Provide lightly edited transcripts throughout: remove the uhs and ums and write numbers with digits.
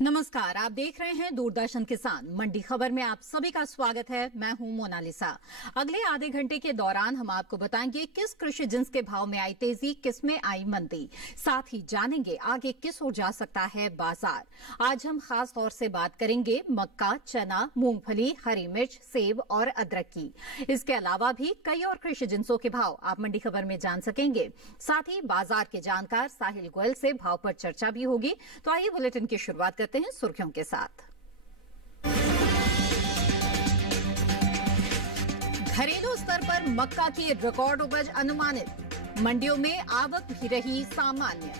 नमस्कार, आप देख रहे हैं दूरदर्शन किसान मंडी खबर में आप सभी का स्वागत है। मैं हूं मोनालिसा। अगले आधे घंटे के दौरान हम आपको बताएंगे किस कृषि जिन्स के भाव में आई तेजी, किस में आई मंदी। साथ ही जानेंगे आगे किस ओर जा सकता है बाजार। आज हम खास तौर से बात करेंगे मक्का, चना, मूंगफली, हरी मिर्च, सेब और अदरक की। इसके अलावा भी कई और कृषि जिन्सों के भाव आप मंडी खबर में जान सकेंगे। साथ ही बाजार के जानकार साहिल गोयल से भाव पर चर्चा भी होगी। तो आइए बुलेटिन की शुरुआत करते हैं सुर्खियों के साथ। घरेलू स्तर पर मक्का की रिकॉर्ड उपज अनुमानित, मंडियों में आवक भी रही सामान्य।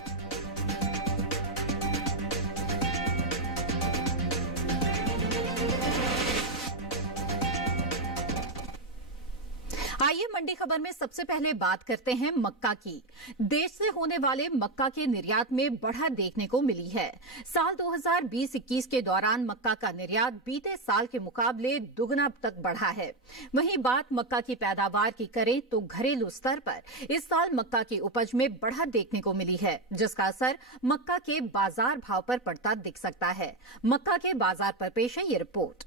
आइए मंडी खबर में सबसे पहले बात करते हैं मक्का की। देश से होने वाले मक्का के निर्यात में बढ़त देखने को मिली है। साल 2020-21 के दौरान मक्का का निर्यात बीते साल के मुकाबले दुगना तक बढ़ा है। वहीं बात मक्का की पैदावार की करें तो घरेलू स्तर पर इस साल मक्का की उपज में बढ़त देखने को मिली है, जिसका असर मक्का के बाजार भाव पर पड़ता दिख सकता है। मक्का के बाजार पर पेश है ये रिपोर्ट।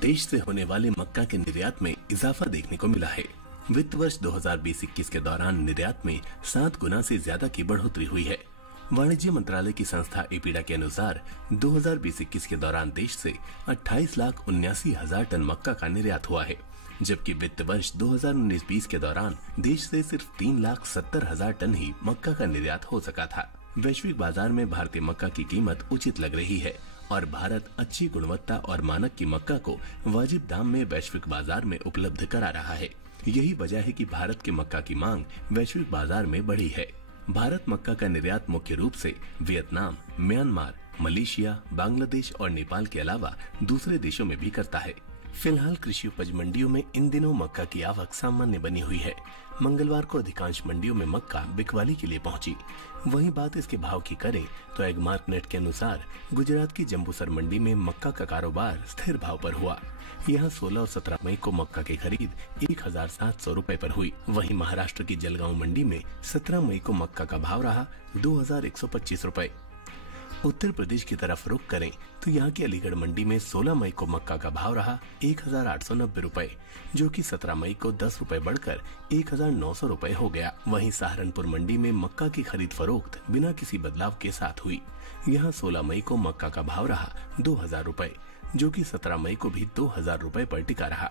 देश से होने वाले मक्का के निर्यात में इजाफा देखने को मिला है। वित्त वर्ष 2020-21 के दौरान निर्यात में 7 गुना से ज्यादा की बढ़ोतरी हुई है। वाणिज्य मंत्रालय की संस्था एपीडा के अनुसार 2020-21 के दौरान देश से 28,79,000 टन मक्का का निर्यात हुआ है, जबकि वित्त वर्ष 2019-20 के दौरान देश से सिर्फ 3,70,000 टन ही मक्का का निर्यात हो सका था। वैश्विक बाजार में भारतीय मक्का की कीमत उचित लग रही है और भारत अच्छी गुणवत्ता और मानक की मक्का को वाजिब दाम में वैश्विक बाजार में उपलब्ध करा रहा है। यही वजह है कि भारत के मक्का की मांग वैश्विक बाजार में बढ़ी है। भारत मक्का का निर्यात मुख्य रूप से वियतनाम, म्यांमार, मलेशिया, बांग्लादेश और नेपाल के अलावा दूसरे देशों में भी करता है। फिलहाल कृषि उपज मंडियों में इन दिनों मक्का की आवक सामान्य बनी हुई है। मंगलवार को अधिकांश मंडियों में मक्का बिकवाली के लिए पहुंची। वहीं बात इसके भाव की करें तो एगमार्क नेट के अनुसार गुजरात की जम्बूसर मंडी में मक्का का कारोबार स्थिर भाव पर हुआ। यहां 16 और 17 मई को मक्का की खरीद 1,700 रुपए पर हुई। वहीं महाराष्ट्र की जलगांव मंडी में 17 मई को मक्का का भाव रहा 2,125 रुपए। उत्तर प्रदेश की तरफ रुख करें तो यहाँ की अलीगढ़ मंडी में 16 मई को मक्का का भाव रहा 1,890 रुपए, जो कि 17 मई को 10 रुपए बढ़कर 1,900 रुपए हो गया। वहीं सहारनपुर मंडी में मक्का की खरीद फरोख्त बिना किसी बदलाव के साथ हुई। यहाँ 16 मई को मक्का का भाव रहा 2,000 रुपए, जो कि 17 मई को भी 2,000 रुपए पर टिका रहा।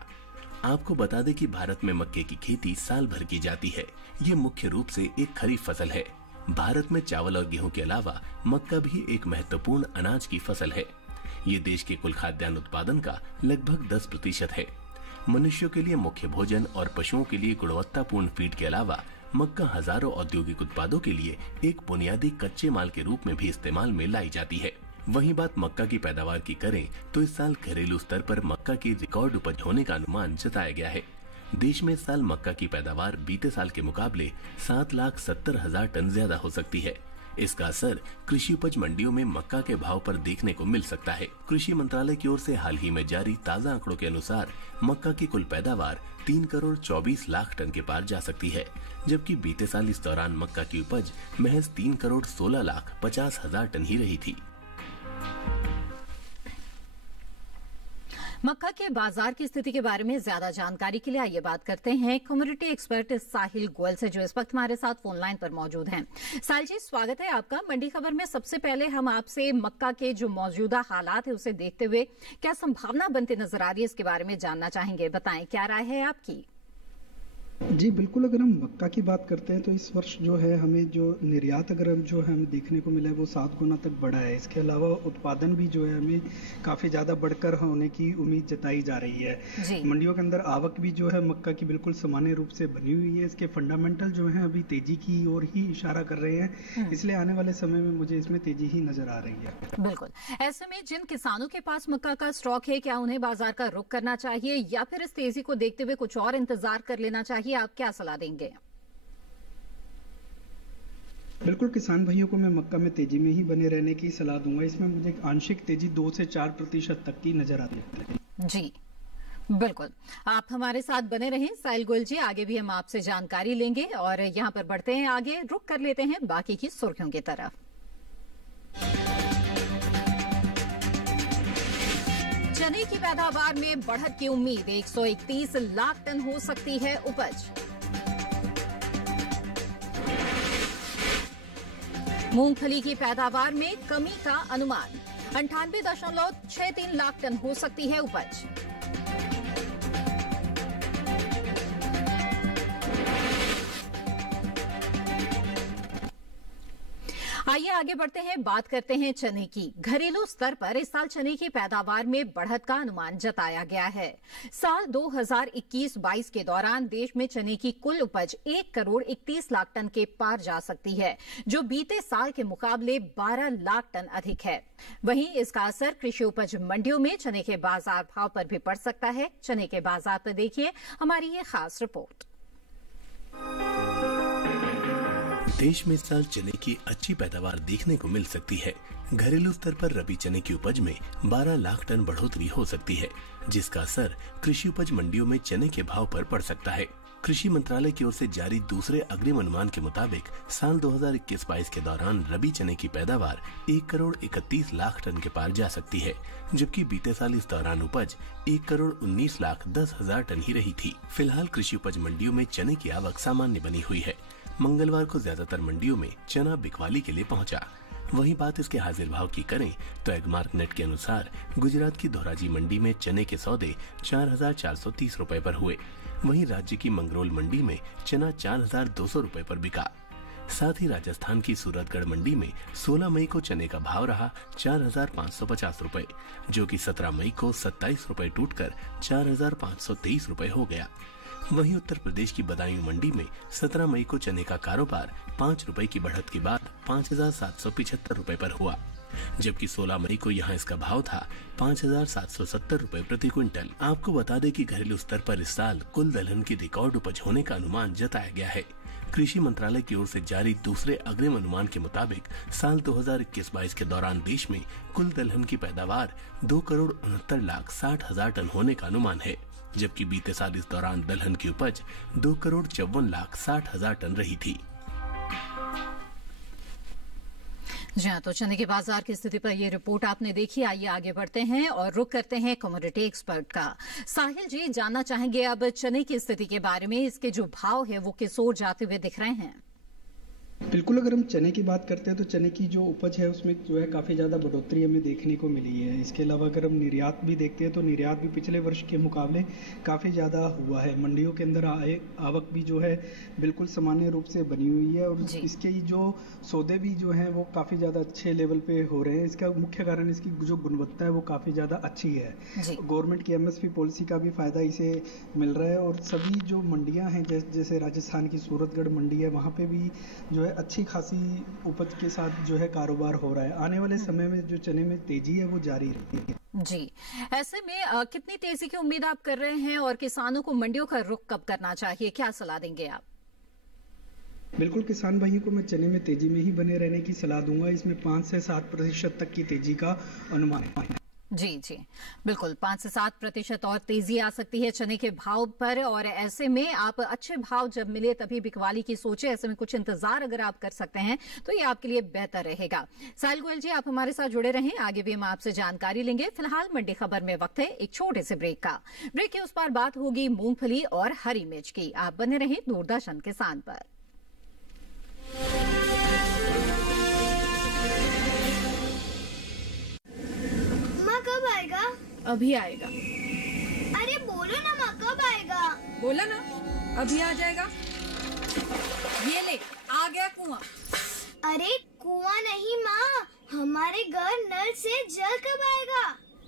आपको बता दें कि भारत में मक्के की खेती साल भर की जाती है। ये मुख्य रूप से एक खरीफ फसल है। भारत में चावल और गेहूं के अलावा मक्का भी एक महत्वपूर्ण अनाज की फसल है। ये देश के कुल खाद्यान्न उत्पादन का लगभग 10% है। मनुष्यों के लिए मुख्य भोजन और पशुओं के लिए गुणवत्तापूर्ण फीड के अलावा मक्का हजारों औद्योगिक उत्पादों के लिए एक बुनियादी कच्चे माल के रूप में भी इस्तेमाल में लाई जाती है। वहीं बात मक्का की पैदावार की करें तो इस साल घरेलू स्तर पर मक्का की रिकॉर्ड उपज होने का अनुमान जताया गया है। देश में इस साल मक्का की पैदावार बीते साल के मुकाबले 7,70,000 टन ज्यादा हो सकती है। इसका असर कृषि उपज मंडियों में मक्का के भाव पर देखने को मिल सकता है। कृषि मंत्रालय की ओर से हाल ही में जारी ताज़ा आंकड़ों के अनुसार मक्का की कुल पैदावार 3 करोड़ 24 लाख टन के पार जा सकती है, जबकि बीते साल इस दौरान मक्का की उपज महज 3 करोड़ 16 लाख 50 हजार टन ही रही थी। मक्का के बाजार की स्थिति के बारे में ज्यादा जानकारी के लिए आइए बात करते हैं कम्युनिटी एक्सपर्ट साहिल गोयल से, जो इस वक्त हमारे साथ फोन लाइन पर मौजूद हैं। साहिल जी, स्वागत है आपका मंडी खबर में। सबसे पहले हम आपसे मक्का के जो मौजूदा हालात है उसे देखते हुए क्या संभावना बनती नजर आ रही है, इसके बारे में जानना चाहेंगे। बताएं, क्या राय है आपकी? जी बिल्कुल, अगर हम मक्का की बात करते हैं तो इस वर्ष जो है हमें जो निर्यात अगर हम जो है हमें देखने को मिला है वो 7 गुना तक बढ़ा है। इसके अलावा उत्पादन भी जो है हमें काफ़ी ज़्यादा बढ़कर होने की उम्मीद जताई जा रही है। मंडियों के अंदर आवक भी जो है मक्का की बिल्कुल सामान्य रूप से बनी हुई है। इसके फंडामेंटल जो है अभी तेजी की ओर ही इशारा कर रहे हैं, इसलिए आने वाले समय में मुझे इसमें तेजी ही नजर आ रही है। बिल्कुल, ऐसे में जिन किसानों के पास मक्का का स्टॉक है, क्या उन्हें बाजार का रुख करना चाहिए या फिर इस तेजी को देखते हुए कुछ और इंतजार कर लेना चाहिए? आप क्या सलाह देंगे? बिल्कुल, किसान भाइयों को मैं मक्का में तेजी में ही बने रहने की सलाह दूंगा। इसमें मुझे आंशिक तेजी 2 से 4% तक की नजर आती है। जी, बिल्कुल, आप हमारे साथ बने रहें साहिल गोयल जी। आगे भी हम आपसे जानकारी लेंगे और यहाँ पर बढ़ते हैं आगे, रुक कर लेते हैं बाकी की सुर्खियों की तरफ। चने की पैदावार में बढ़त की उम्मीद, 131 लाख टन हो सकती है उपज। मूंगफली की पैदावार में कमी का अनुमान, 98.63 लाख टन हो सकती है उपज। आइए आगे बढ़ते हैं, बात करते हैं चने की। घरेलू स्तर पर इस साल चने की पैदावार में बढ़त का अनुमान जताया गया है। साल 2021-22 के दौरान देश में चने की कुल उपज 1 करोड़ 31 लाख टन के पार जा सकती है, जो बीते साल के मुकाबले 12 लाख टन अधिक है। वहीं इसका असर कृषि उपज मंडियों में चने के बाजार भाव पर भी पड़ सकता है। चने के बाजार पर देखिए हमारी ये खास रिपोर्ट। देश में इस साल चने की अच्छी पैदावार देखने को मिल सकती है। घरेलू स्तर पर रबी चने की उपज में 12 लाख टन बढ़ोतरी हो सकती है, जिसका असर कृषि उपज मंडियों में चने के भाव पर पड़ सकता है। कृषि मंत्रालय की ओर से जारी दूसरे अग्रिम अनुमान के मुताबिक साल 2021-22 के दौरान रबी चने की पैदावार 1 करोड़ 31 लाख टन के पार जा सकती है, जबकि बीते साल इस दौरान उपज 1 करोड़ 19 लाख 10 हजार टन ही रही थी। फिलहाल कृषि उपज मंडियों में चने की आवक सामान्य बनी हुई है। मंगलवार को ज्यादातर मंडियों में चना बिकवाली के लिए पहुंचा। वहीं बात इसके हाजिर भाव की करें तो एगमार्क नेट के अनुसार गुजरात की धोराजी मंडी में चने के सौदे 4,430 रुपए पर हुए। वहीं राज्य की मंगरोल मंडी में चना 4,200 रुपए पर बिका। साथ ही राजस्थान की सूरतगढ़ मंडी में 16 मई को चने का भाव रहा 4,550 रुपए, जो कि 17 मई को 27 रुपए टूटकर 4,523 रुपए हो गया। वहीं उत्तर प्रदेश की बदायूं मंडी में 17 मई को चने का कारोबार 5 रुपए की बढ़त के बाद 5,775 रुपए पर हुआ, जबकि 16 मई को यहां इसका भाव था 5,770 रुपए प्रति क्विंटल। आपको बता दें कि घरेलू स्तर पर इस साल कुल दलहन की रिकॉर्ड उपज होने का अनुमान जताया गया है। कृषि मंत्रालय की ओर से जारी दूसरे अग्रिम अनुमान के मुताबिक साल 2021-22 के दौरान देश में कुल दलहन की पैदावार 2 करोड़ 69 लाख 60 हजार टन होने का अनुमान है, जबकि बीते साल इस दौरान दलहन की उपज 2 करोड़ 54 लाख 60 हजार टन रही थी। जी हाँ, तो चने के बाजार की स्थिति पर ये रिपोर्ट आपने देखी। आइए आगे बढ़ते हैं और रुक करते हैं कमोडिटी एक्सपर्ट का। साहिल जी, जानना चाहेंगे अब चने की स्थिति के बारे में। इसके जो भाव है वो किस ओर जाते हुए दिख रहे हैं? बिल्कुल, अगर हम चने की बात करते हैं तो चने की जो उपज है उसमें जो है काफ़ी ज़्यादा बढ़ोतरी हमें देखने को मिली है। इसके अलावा अगर हम निर्यात भी देखते हैं तो निर्यात भी पिछले वर्ष के मुकाबले काफ़ी ज़्यादा हुआ है। मंडियों के अंदर आवक भी जो है बिल्कुल सामान्य रूप से बनी हुई है और इसके जो सौदे भी जो हैं वो काफ़ी ज़्यादा अच्छे लेवल पे हो रहे हैं। इसका मुख्य कारण इसकी जो गुणवत्ता है वो काफ़ी ज़्यादा अच्छी है। गवर्नमेंट की MSP पॉलिसी का भी फ़ायदा इसे मिल रहा है और सभी जो मंडियाँ हैं जैसे राजस्थान की सूरतगढ़ मंडी है, वहाँ पे भी जो है अच्छी खासी उपज के साथ जो है कारोबार हो रहा है। आने वाले समय में जो चने में तेजी है वो जारी रहेगी। जी, ऐसे में कितनी तेजी की उम्मीद आप कर रहे हैं और किसानों को मंडियों का रुख कब करना चाहिए, क्या सलाह देंगे आप? बिल्कुल, किसान भाइयों को मैं चने में तेजी में ही बने रहने की सलाह दूंगा। इसमें 5 से 7% तक की तेजी का अनुमान है। जी जी, बिल्कुल 5 से 7% और तेजी आ सकती है चने के भाव पर। और ऐसे में आप अच्छे भाव जब मिले तभी बिकवाली की सोचे। ऐसे में कुछ इंतजार अगर आप कर सकते हैं तो ये आपके लिए बेहतर रहेगा। साहिल गोयल जी, आप हमारे साथ जुड़े रहें, आगे भी हम आपसे जानकारी लेंगे। फिलहाल मंडी खबर में वक्त है एक छोटे से ब्रेक का। ब्रेक के उस पार बात होगी मूंगफली और हरी मिर्च की। आप बने रहें दूरदर्शन किसान पर। कब आएगा? अभी आएगा। अरे बोलो ना माँ, कब आएगा? बोला ना, अभी आ जाएगा। ये ले, आ गया कुआं। अरे कुआं नहीं माँ, हमारे घर नल से जल कब आएगा?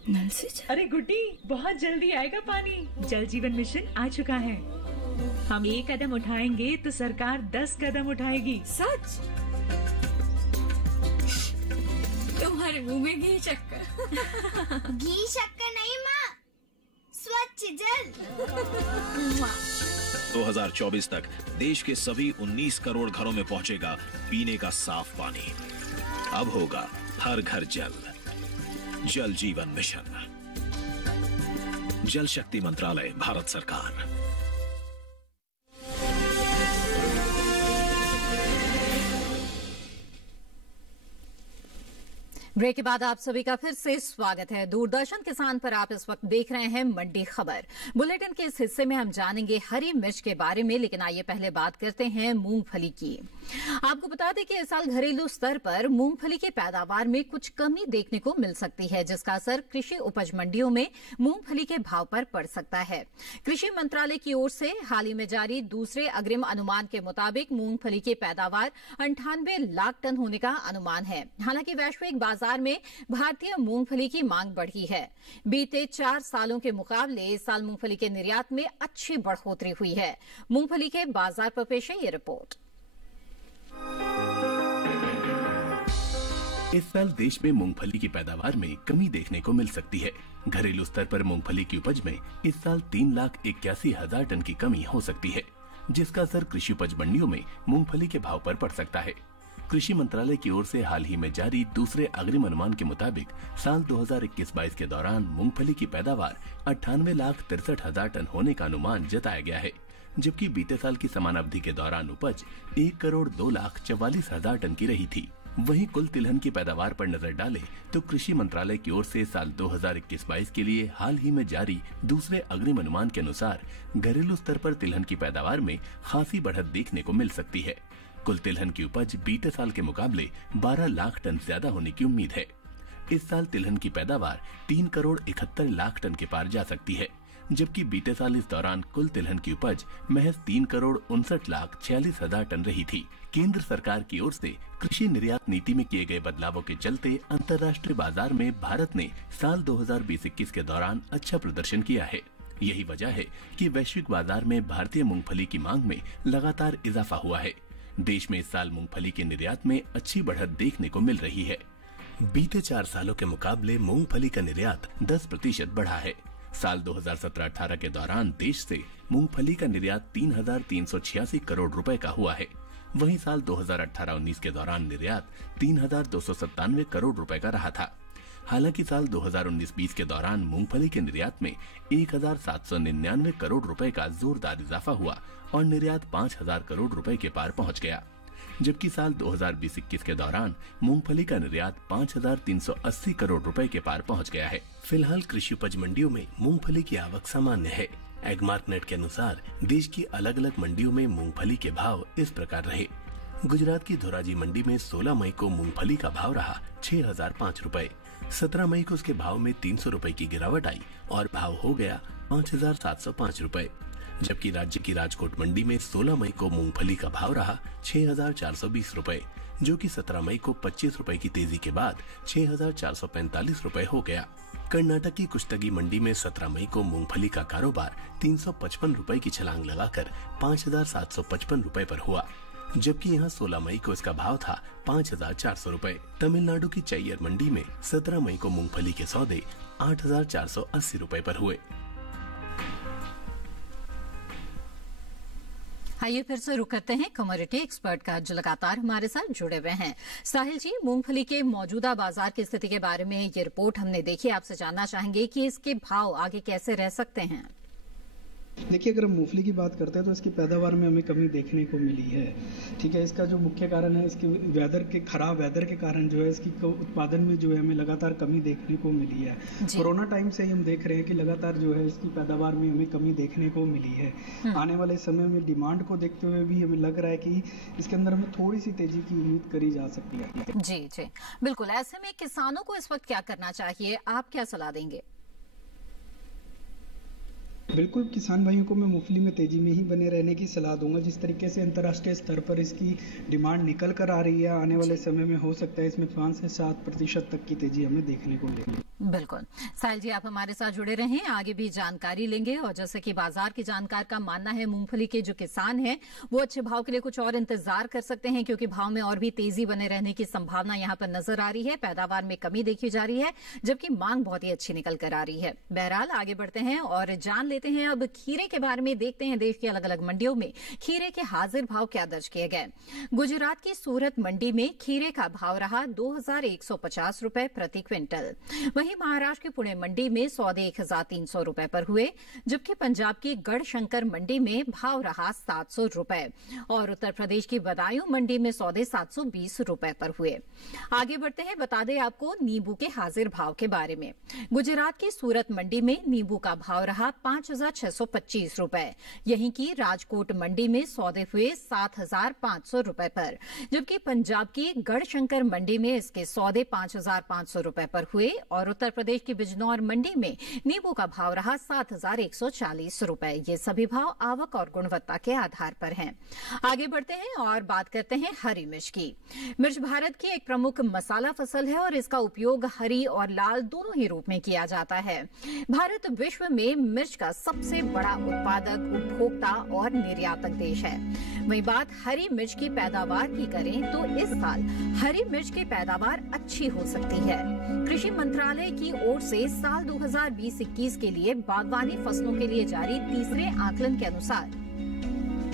नल से जल? अरे गुड्डी, बहुत जल्दी आएगा पानी। जल जीवन मिशन आ चुका है। हम 1 कदम उठाएंगे तो सरकार 10 कदम उठाएगी। सच? तुम्हारे मुंह में घी शक्कर। घी शक्कर नहीं माँ, स्वच्छ जल। 2024 तक देश के सभी 19 करोड़ घरों में पहुंचेगा पीने का साफ पानी। अब होगा हर घर जल। जल जीवन मिशन। जल शक्ति मंत्रालय, भारत सरकार। ब्रेक के बाद आप सभी का फिर से स्वागत है। दूरदर्शन किसान पर आप इस वक्त देख रहे हैं मंडी खबर। बुलेटिन के इस हिस्से में हम जानेंगे हरी मिर्च के बारे में, लेकिन आइए पहले बात करते हैं मूंगफली की। आपको बता दें कि इस साल घरेलू स्तर पर मूंगफली की पैदावार में कुछ कमी देखने को मिल सकती है, जिसका असर कृषि उपज मंडियों में मूंगफली के भाव पर पड़ सकता है। कृषि मंत्रालय की ओर से हाल ही में जारी दूसरे अग्रिम अनुमान के मुताबिक मूंगफली की पैदावार 98 लाख टन होने का अनुमान है। हालांकि वैश्विक बाजार में भारतीय मूंगफली की मांग बढ़ी है। बीते 4 सालों के मुकाबले इस साल मूंगफली के निर्यात में अच्छी बढ़ोतरी हुई है। मूंगफली के बाजार पर पेश है ये रिपोर्ट। इस साल देश में मूंगफली की पैदावार में कमी देखने को मिल सकती है। घरेलू स्तर पर मूंगफली की उपज में इस साल 3,81,000 टन की कमी हो सकती है, जिसका असर कृषि उपज मंडियों में मूंगफली के भाव पर पड़ सकता है। कृषि मंत्रालय की ओर से हाल ही में जारी दूसरे अग्रिम अनुमान के मुताबिक साल 2021-22 के दौरान मूंगफली की पैदावार 98,63,000 टन होने का अनुमान जताया गया है, जबकि बीते साल की समान अवधि के दौरान उपज 1,02,44,000 टन की रही थी। वहीं कुल तिलहन की पैदावार पर नजर डालें तो कृषि मंत्रालय की ओर से साल 2021-22 के लिए हाल ही में जारी दूसरे अग्रिम अनुमान के अनुसार घरेलू स्तर पर तिलहन की पैदावार में खासी बढ़त देखने को मिल सकती है। कुल तिलहन की उपज बीते साल के मुकाबले 12 लाख टन ज्यादा होने की उम्मीद है। इस साल तिलहन की पैदावार 3,71,00,000 टन के पार जा सकती है, जबकि बीते साल इस दौरान कुल तिलहन की उपज महज 3,59,46,000 टन रही थी। केंद्र सरकार की ओर से कृषि निर्यात नीति में किए गए बदलावों के चलते अंतर्राष्ट्रीय बाजार में भारत ने साल 2020-21 के दौरान अच्छा प्रदर्शन किया है। यही वजह है कि वैश्विक बाजार में भारतीय मूंगफली की मांग में लगातार इजाफा हुआ है। देश में इस साल मूंगफली के निर्यात में अच्छी बढ़त देखने को मिल रही है। बीते 4 सालों के मुकाबले मूंगफली का निर्यात 10% बढ़ा है। साल 2017-18 के दौरान देश से मूंगफली का निर्यात 3,386 करोड़ रुपए का हुआ है। वहीं साल 2018-19 के दौरान निर्यात 3,297 करोड़ रुपए का रहा था। हालांकि साल 2019-20 के दौरान मूंगफली के निर्यात में 1,799 करोड़ रुपए का जोरदार इजाफा हुआ और निर्यात 5,000 करोड़ रुपए के पार पहुंच गया, जबकि साल 2020-21 के दौरान मूंगफली का निर्यात 5,380 करोड़ रुपए के पार पहुंच गया है। फिलहाल कृषि उपज मंडियों में मूंगफली की आवक सामान्य है। एगमार्कनेट के अनुसार देश की अलग अलग मंडियों में मूंगफली के भाव इस प्रकार रहे। गुजरात की धोराजी मंडी में 16 मई को मूंगफली का भाव रहा 6,005 रुपए। 17 मई को उसके भाव में 300 रुपए की गिरावट आई और भाव हो गया 5,705 रुपए, जबकि राज्य की राजकोट मंडी में 16 मई को मूंगफली का भाव रहा 6,420 रुपए, जो कि 17 मई को 25 रुपए की तेजी के बाद 6,445 रुपए हो गया। कर्नाटक की कुश्तगी मंडी में 17 मई को मूंगफली का कारोबार 355 रुपए की छलांग लगाकर 5,755 रुपए पर हुआ, जबकि यहाँ 16 मई को इसका भाव था 5,400 रुपए। तमिलनाडु की चैयर मंडी में 17 मई को मूंगफली के सौदे 8,480 रुपए पर हुए। आइए फिर से रुक करते हैं कमोडिटी एक्सपर्ट का, जो लगातार हमारे साथ जुड़े हुए हैं। साहिल जी, मूंगफली के मौजूदा बाजार की स्थिति के बारे में ये रिपोर्ट हमने देखी, आपसे जानना चाहेंगे कि इसके भाव आगे कैसे रह सकते हैं। देखिए, अगर हम मूंगफली की बात करते हैं तो इसकी पैदावार में हमें कमी देखने को मिली है। ठीक है, इसका जो मुख्य कारण है, इसके खराब वेदर के कारण जो है इसकी उत्पादन में जो है हमें लगातार कमी देखने को मिली है। कोरोना टाइम से ही हम देख रहे हैं कि लगातार जो है इसकी पैदावार में हमें कमी देखने को मिली है। आने वाले समय में डिमांड को देखते हुए भी हमें लग रहा है कि इसके अंदर हमें थोड़ी सी तेजी की उम्मीद करी जा सकती है। जी जी बिल्कुल। ऐसे में किसानों को इस वक्त क्या करना चाहिए, आप क्या सलाह देंगे? बिल्कुल, किसान भाइयों को मैं मूंगफली में तेजी में ही बने रहने की सलाह दूंगा। जिस तरीके से अंतर्राष्ट्रीय स्तर पर इसकी डिमांड निकल कर आ रही है, आने वाले समय में हो सकता है इसमें 5 से 7% तक की तेजी हमें देखने को मिलेगी। बिल्कुल। साहिल जी, आप हमारे साथ जुड़े रहें, आगे भी जानकारी लेंगे। और जैसे कि बाजार की जानकार का मानना है, मूंगफली के जो किसान हैं वो अच्छे भाव के लिए कुछ और इंतजार कर सकते हैं, क्योंकि भाव में और भी तेजी बने रहने की संभावना यहाँ पर नजर आ रही है। पैदावार में कमी देखी जा रही है, जबकि मांग बहुत ही अच्छी निकल कर आ रही है। बहरहाल आगे बढ़ते हैं और जान लेते लेते हैं अब खीरे के बारे में। देखते हैं देश की अलग अलग मंडियों में खीरे के हाजिर भाव क्या दर्ज किए गए। गुजरात की सूरत मंडी में खीरे का भाव रहा 2150 रुपए प्रति क्विंटल। वहीं महाराष्ट्र की पुणे मंडी में सौदे 1300 रुपए पर हुए, जबकि पंजाब की गढ़शंकर मंडी में भाव रहा 700 रुपए और उत्तर प्रदेश की बदायूं मंडी में सौदे 720 रुपए पर हुए। आगे बढ़ते हैं, बता दें आपको नींबू के हाजिर भाव के बारे में। गुजरात की सूरत मंडी में नींबू का भाव रहा 5625 रुपए। यहीं की राजकोट मंडी में सौदे हुए 7500 रुपए पर, जबकि पंजाब की गढ़शंकर मंडी में इसके सौदे 5500 रुपए पर हुए और उत्तर प्रदेश की बिजनौर मंडी में नींबू का भाव रहा 7140 रुपए। ये सभी भाव आवक और गुणवत्ता के आधार पर हैं। आगे बढ़ते हैं और बात करते हैं हरी मिर्च की। मिर्च भारत की एक प्रमुख मसाला फसल है और इसका उपयोग हरी और लाल दोनों ही रूप में किया जाता है। भारत विश्व में मिर्च का सबसे बड़ा उत्पादक, उपभोक्ता और निर्यातक देश है। वहीं बात हरी मिर्च की पैदावार की करें तो इस साल हरी मिर्च की पैदावार अच्छी हो सकती है। कृषि मंत्रालय की ओर से साल 2020-21 के लिए बागवानी फसलों के लिए जारी तीसरे आकलन के अनुसार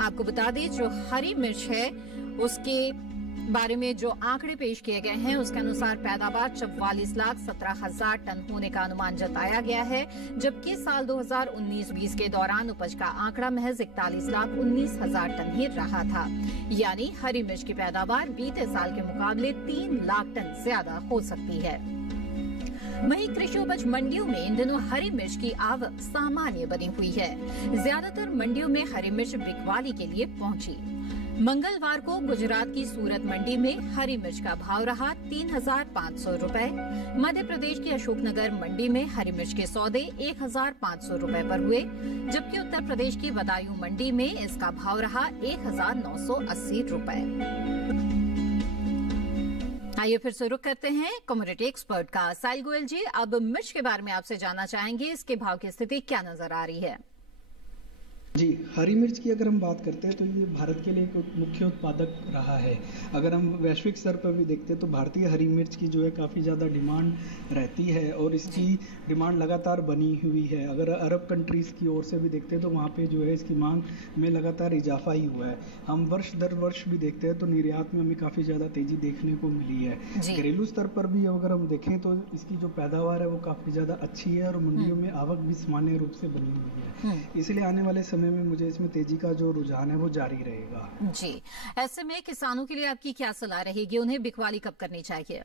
आपको बता दें, जो हरी मिर्च है उसके बारे में जो आंकड़े पेश किए गए हैं उसके अनुसार पैदावार 44,17,000 टन होने का अनुमान जताया गया है, जबकि साल 2019-20 के दौरान उपज का आंकड़ा महज 41,19,000 टन ही रहा था। यानी हरी मिर्च की पैदावार बीते साल के मुकाबले 3 लाख टन ज्यादा हो सकती है। वहीं कृषि उपज मंडियों में इन दिनों हरी मिर्च की आवक सामान्य बनी हुई है। ज्यादातर मंडियों में हरी मिर्च बिकवाली के लिए पहुंची। मंगलवार को गुजरात की सूरत मंडी में हरी मिर्च का भाव रहा 3500 रुपए। मध्य प्रदेश की अशोकनगर मंडी में हरी मिर्च के सौदे 1500 रुपए पर हुए, जबकि उत्तर प्रदेश की बदायूं मंडी में इसका भाव रहा 1980 रुपए। आइए फिर से रुक करते हैं कमोडिटी एक्सपर्ट का। साहिल गोयल जी, अब मिर्च के बारे में आपसे जानना चाहेंगे, इसके भाव की स्थिति क्या नजर आ रही है? जी, हरी मिर्च की अगर हम बात करते हैं तो ये भारत के लिए एक मुख्य उत्पादक रहा है। अगर हम वैश्विक स्तर पर भी देखते हैं तो भारतीय हरी मिर्च की जो है काफ़ी ज़्यादा डिमांड रहती है और इसकी डिमांड लगातार बनी हुई है। अगर अरब कंट्रीज़ की ओर से भी देखते हैं तो वहाँ पे जो है इसकी मांग में लगातार इजाफा ही हुआ है। हम वर्ष दर वर्ष भी देखते हैं तो निर्यात में हमें काफ़ी ज़्यादा तेज़ी देखने को मिली है। घरेलू स्तर पर भी अगर हम देखें तो इसकी जो पैदावार है वो काफ़ी ज़्यादा अच्छी है और मंडियों में आवक भी सामान्य रूप से बनी हुई है। इसलिए आने वाले समय में मुझे इसमें तेजी का जो रुझान है वो जारी रहेगा। जी, ऐसे में किसानों के लिए आपकी क्या सलाह रहेगी? उन्हें बिकवाली कब करनी चाहिए?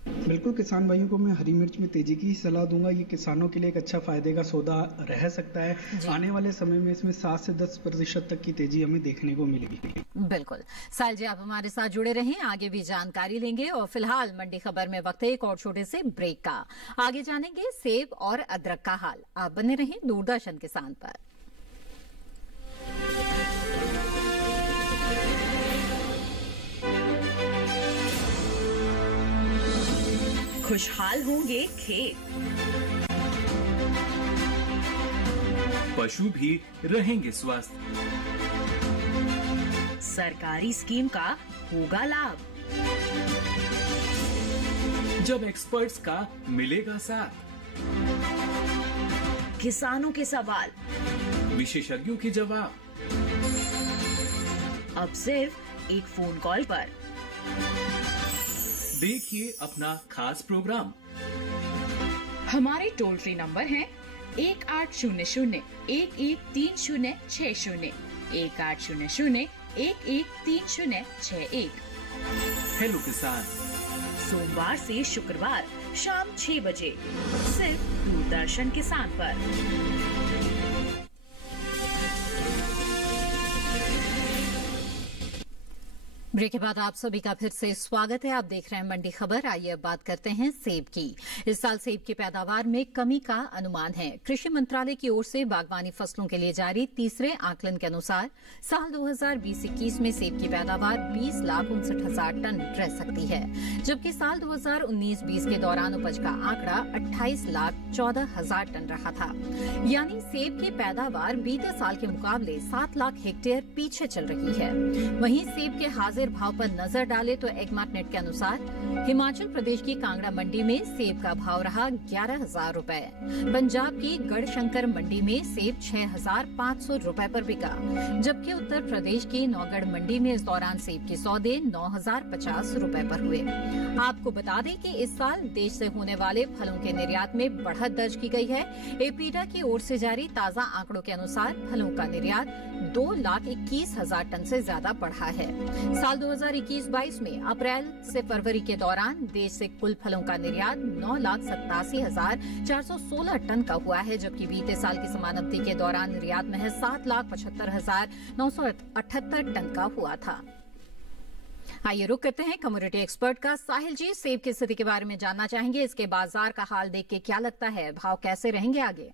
बिल्कुल, किसान भाइयों को मैं हरी मिर्च में तेजी की ही सलाह दूंगा। ये किसानों के लिए एक अच्छा फायदे का सौदा रह सकता है। आने वाले समय में इसमें 7 से 10% तक की तेजी हमें देखने को मिलेगी। बिल्कुल साहिल जी, आप हमारे साथ जुड़े रहें, आगे भी जानकारी लेंगे। और फिलहाल मंडी खबर में वक्त है एक और छोटे से ब्रेक का। आगे जानेंगे सेब और अदरक का हाल। आप बने रहें दूरदर्शन किसान पर। खुशहाल होंगे खेत, पशु भी रहेंगे स्वस्थ, सरकारी स्कीम का होगा लाभ, जब एक्सपर्ट्स का मिलेगा साथ, किसानों के सवाल, विशेषज्ञों के जवाब, अब सिर्फ एक फोन कॉल पर। देखिए अपना खास प्रोग्राम। हमारे टोल फ्री नंबर हैं 1800-113060, 1800-113061। हेलो किसान, सोमवार से शुक्रवार शाम 6 बजे सिर्फ दूरदर्शन किसान पर। ब्रेक के बाद आप सभी का फिर से स्वागत है। आप देख रहे हैं मंडी खबर। आइए अब बात करते हैं सेब की। इस साल सेब की पैदावार में कमी का अनुमान है। कृषि मंत्रालय की ओर से बागवानी फसलों के लिए जारी तीसरे आकलन के अनुसार साल 2020-21 में सेब की पैदावार 20,59,000 टन रह सकती है, जबकि साल 2019-20 के दौरान उपज का आंकड़ा 28,14,000 टन रहा था। यानी सेब की पैदावार बीते साल के मुकाबले 7 लाख हेक्टेयर पीछे चल रही है। वहीं सेब के हाजिर हाजिर भाव पर नजर डालें तो एगमार्ट नेट के अनुसार हिमाचल प्रदेश की कांगड़ा मंडी में सेब का भाव रहा 11,000 रुपए। पंजाब की गढ़शंकर मंडी में सेब 6,500 रुपए पर बिका, जबकि उत्तर प्रदेश की नौगढ़ मंडी में इस दौरान सेब के सौदे 9,050 रुपए पर हुए। आपको बता दें कि इस साल देश से होने वाले फलों के निर्यात में बढ़त दर्ज की गई है। एपीडा की ओर से जारी ताजा आंकड़ों के अनुसार फलों का निर्यात 2,21,000 टन से ज्यादा बढ़ा है। साल 2021-22 में अप्रैल से फरवरी के दौरान देश से कुल फलों का निर्यात 9,87,416 टन का हुआ है, जबकि बीते साल की समान अवधि के दौरान निर्यात महज 7,75,978 टन का हुआ था। आइए रुक करते हैं कमोडिटी एक्सपर्ट का। साहिल जी, सेब की स्थिति के बारे में जानना चाहेंगे। इसके बाजार का हाल देख के क्या लगता है, भाव कैसे रहेंगे आगे?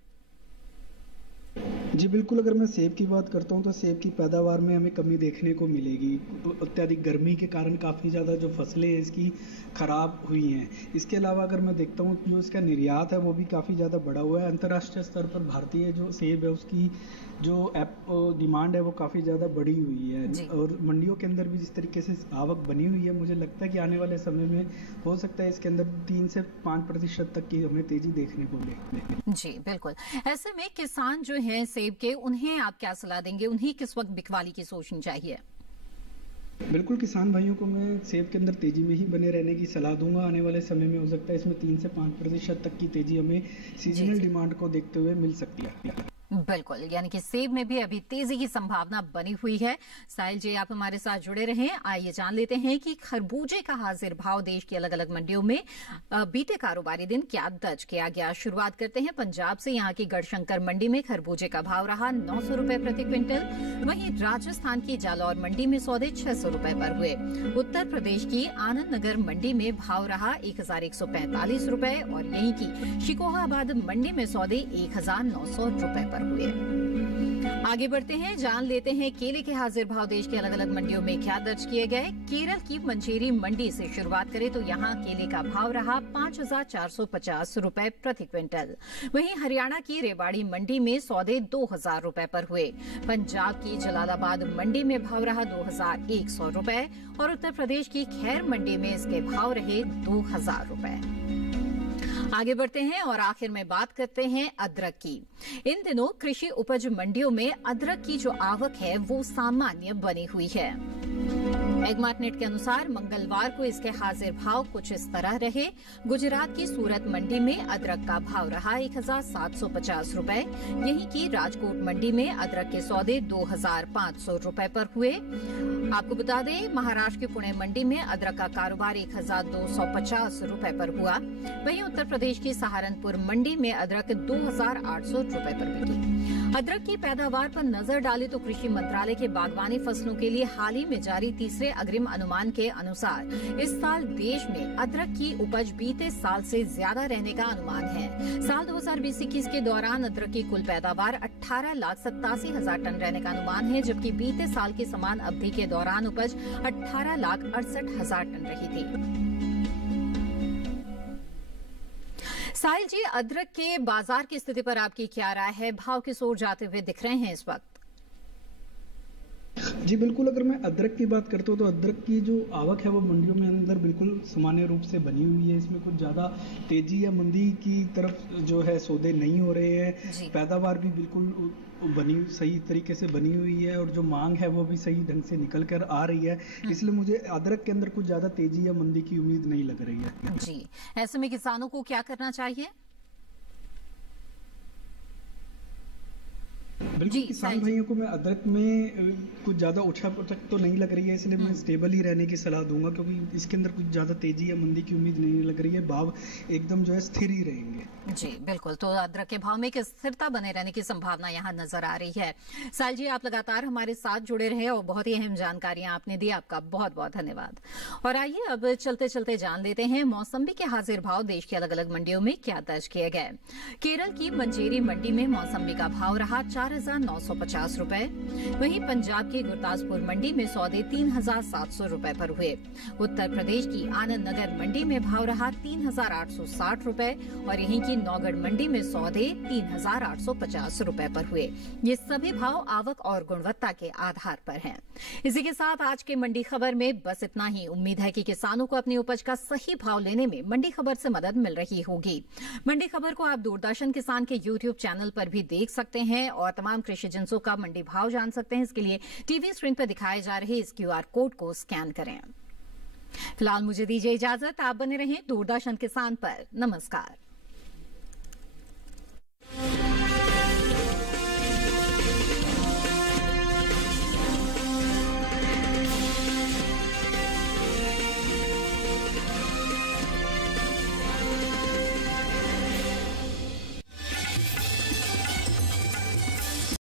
जी बिल्कुल, अगर मैं सेब की बात करता हूं तो सेब की पैदावार में हमें कमी देखने को मिलेगी। अत्यधिक गर्मी के कारण काफ़ी ज़्यादा जो फसलें हैं इसकी ख़राब हुई हैं। इसके अलावा अगर मैं देखता हूं जो इसका निर्यात है वो भी काफ़ी ज़्यादा बढ़ा हुआ है। अंतर्राष्ट्रीय स्तर पर भारतीय जो सेब है उसकी जो डिमांड है वो काफ़ी ज़्यादा बढ़ी हुई है, और मंडियों के अंदर भी जिस तरीके से आवक बनी हुई है, मुझे लगता है कि आने वाले समय में हो सकता है इसके अंदर 3 से 5% तक की हमें तेजी देखने को मिले। जी बिल्कुल, ऐसे में किसान जो हैं सेब के, उन्हें आप क्या सलाह देंगे? उन्हें किस वक्त बिकवाली की सोचनी चाहिए? बिल्कुल, किसान भाइयों को मैं सेब के अंदर तेजी में ही बने रहने की सलाह दूंगा। आने वाले समय में हो सकता है इसमें 3 से 5% तक की तेजी हमें सीजनल डिमांड को देखते हुए मिल सकती है। बिल्कुल, यानी कि सेब में भी अभी तेजी की संभावना बनी हुई है। साहिल जी, आप हमारे साथ जुड़े रहें। आइए जान लेते हैं कि खरबूजे का हाजिर भाव देश की अलग अलग मंडियों में बीते कारोबारी दिन क्या दर्ज किया गया। शुरुआत करते हैं पंजाब से। यहाँ की गढ़शंकर मंडी में खरबूजे का भाव रहा 900 रुपए प्रति क्विंटल। वहीं राजस्थान की जालौर मंडी में सौदे 600 रुपए पर हुए। उत्तर प्रदेश की आनंद नगर मंडी में भाव रहा 1,145 रुपए और यहीं की शिकोहाबाद मंडी में सौदे 1,900 रुपए पर हुए। आगे बढ़ते हैं, जान लेते हैं केले के हाजिर भाव देश के अलग अलग मंडियों में क्या दर्ज किए गए। केरल की मंचेरी मंडी से शुरुआत करें तो यहाँ केले का भाव रहा 5,450 रुपए प्रति क्विंटल। वहीं हरियाणा की रेवाड़ी मंडी में सौदे 2,000 रुपए पर हुए। पंजाब की जलालाबाद मंडी में भाव रहा 2,100 रुपए और उत्तर प्रदेश की खैर मंडी में इसके भाव रहे 2,000 रुपए। आगे बढ़ते हैं और आखिर में बात करते हैं अदरक की। इन दिनों कृषि उपज मंडियों में अदरक की जो आवक है वो सामान्य बनी हुई है। एगमार्ट नेट के अनुसार मंगलवार को इसके हाजिर भाव कुछ इस तरह रहे। गुजरात की सूरत मंडी में अदरक का भाव रहा 1,750 रुपए। यहीं की राजकोट मंडी में अदरक के सौदे 2,500 रुपए पर हुए। आपको बता दें, महाराष्ट्र की पुणे मंडी में अदरक का कारोबार 1,250 रुपए पर हुआ। वहीं उत्तर प्रदेश की सहारनपुर मंडी में अदरक 2,800 रुपए पर बिकी। अदरक की पैदावार पर नजर डालें तो कृषि मंत्रालय के बागवानी फसलों के लिए हाल ही में जारी तीसरे अग्रिम अनुमान के अनुसार इस साल देश में अदरक की उपज बीते साल से ज्यादा रहने का अनुमान है। साल 2020-21 के दौरान अदरक की कुल पैदावार 18,87,000 टन रहने का अनुमान है, जबकि बीते साल की समान अवधि के दौरान उपज 18,68,000 टन रही थी। साहिल जी, अदरक के बाजार की स्थिति पर आपकी क्या राय है? भाव किस ओर जाते हुए दिख रहे हैं इस वक्त? जी बिल्कुल, अगर मैं अदरक की बात करता हूँ तो अदरक की जो आवक है वो मंडियों में अंदर बिल्कुल सामान्य रूप से बनी हुई है। इसमें कुछ ज़्यादा तेजी या मंदी की तरफ जो है सौदे नहीं हो रहे हैं। पैदावार भी बिल्कुल सही तरीके से बनी हुई है और जो मांग है वो भी सही ढंग से निकल कर आ रही है। इसलिए मुझे अदरक के अंदर कुछ ज़्यादा तेजी या मंदी की उम्मीद नहीं लग रही है। जी, ऐसे में किसानों को क्या करना चाहिए? बिल्कुल, किसान भाइयों को मैं अदरक में कुछ ज़्यादा उछक तो नहीं लग रही है, इसलिए मैं स्टेबल ही रहने की सलाह दूंगा, क्योंकि इसके अंदर कुछ ज़्यादा तेजी या मंदी की उम्मीद नहीं लग रही है। भाव एकदम जो है स्थिर ही रहेंगे। जी बिल्कुल, तो अदरक के भाव में एक स्थिरता बने रहने की संभावना यहाँ नजर आ रही है। साहिल जी, आप लगातार हमारे साथ जुड़े रहे और बहुत ही अहम जानकारियां आपने दी, आपका बहुत बहुत धन्यवाद। और आइए अब चलते चलते जान लेते हैं मौसम्बी के हाजिर भाव देश की अलग अलग मंडियों में क्या दर्ज किए गए। केरल की मंचेरी मंडी में मौसम्बी का भाव रहा 4,950 रुपए। वहीं पंजाब की गुरदासपुर मंडी में सौदे 3,700 रुपए पर हुए। उत्तर प्रदेश की आनंद नगर मंडी में भाव रहा 3,860 रुपए और यहीं की नौगढ़ मंडी में सौदे 3,850 रुपए पर हुए। ये सभी भाव आवक और गुणवत्ता के आधार पर हैं। इसी के साथ आज के मंडी खबर में बस इतना ही। उम्मीद है कि किसानों को अपनी उपज का सही भाव लेने में मंडी खबर से मदद मिल रही होगी। मंडी खबर को आप दूरदर्शन किसान के YouTube चैनल पर भी देख सकते हैं और तमाम कृषि जिंसों का मंडी भाव जान सकते हैं। इसके लिए टीवी स्क्रीन पर दिखाए जा रहे इस QR कोड को स्कैन करें। फिलहाल मुझे दीजिए इजाजत। आप बने रहें दूरदर्शन किसान पर। नमस्कार।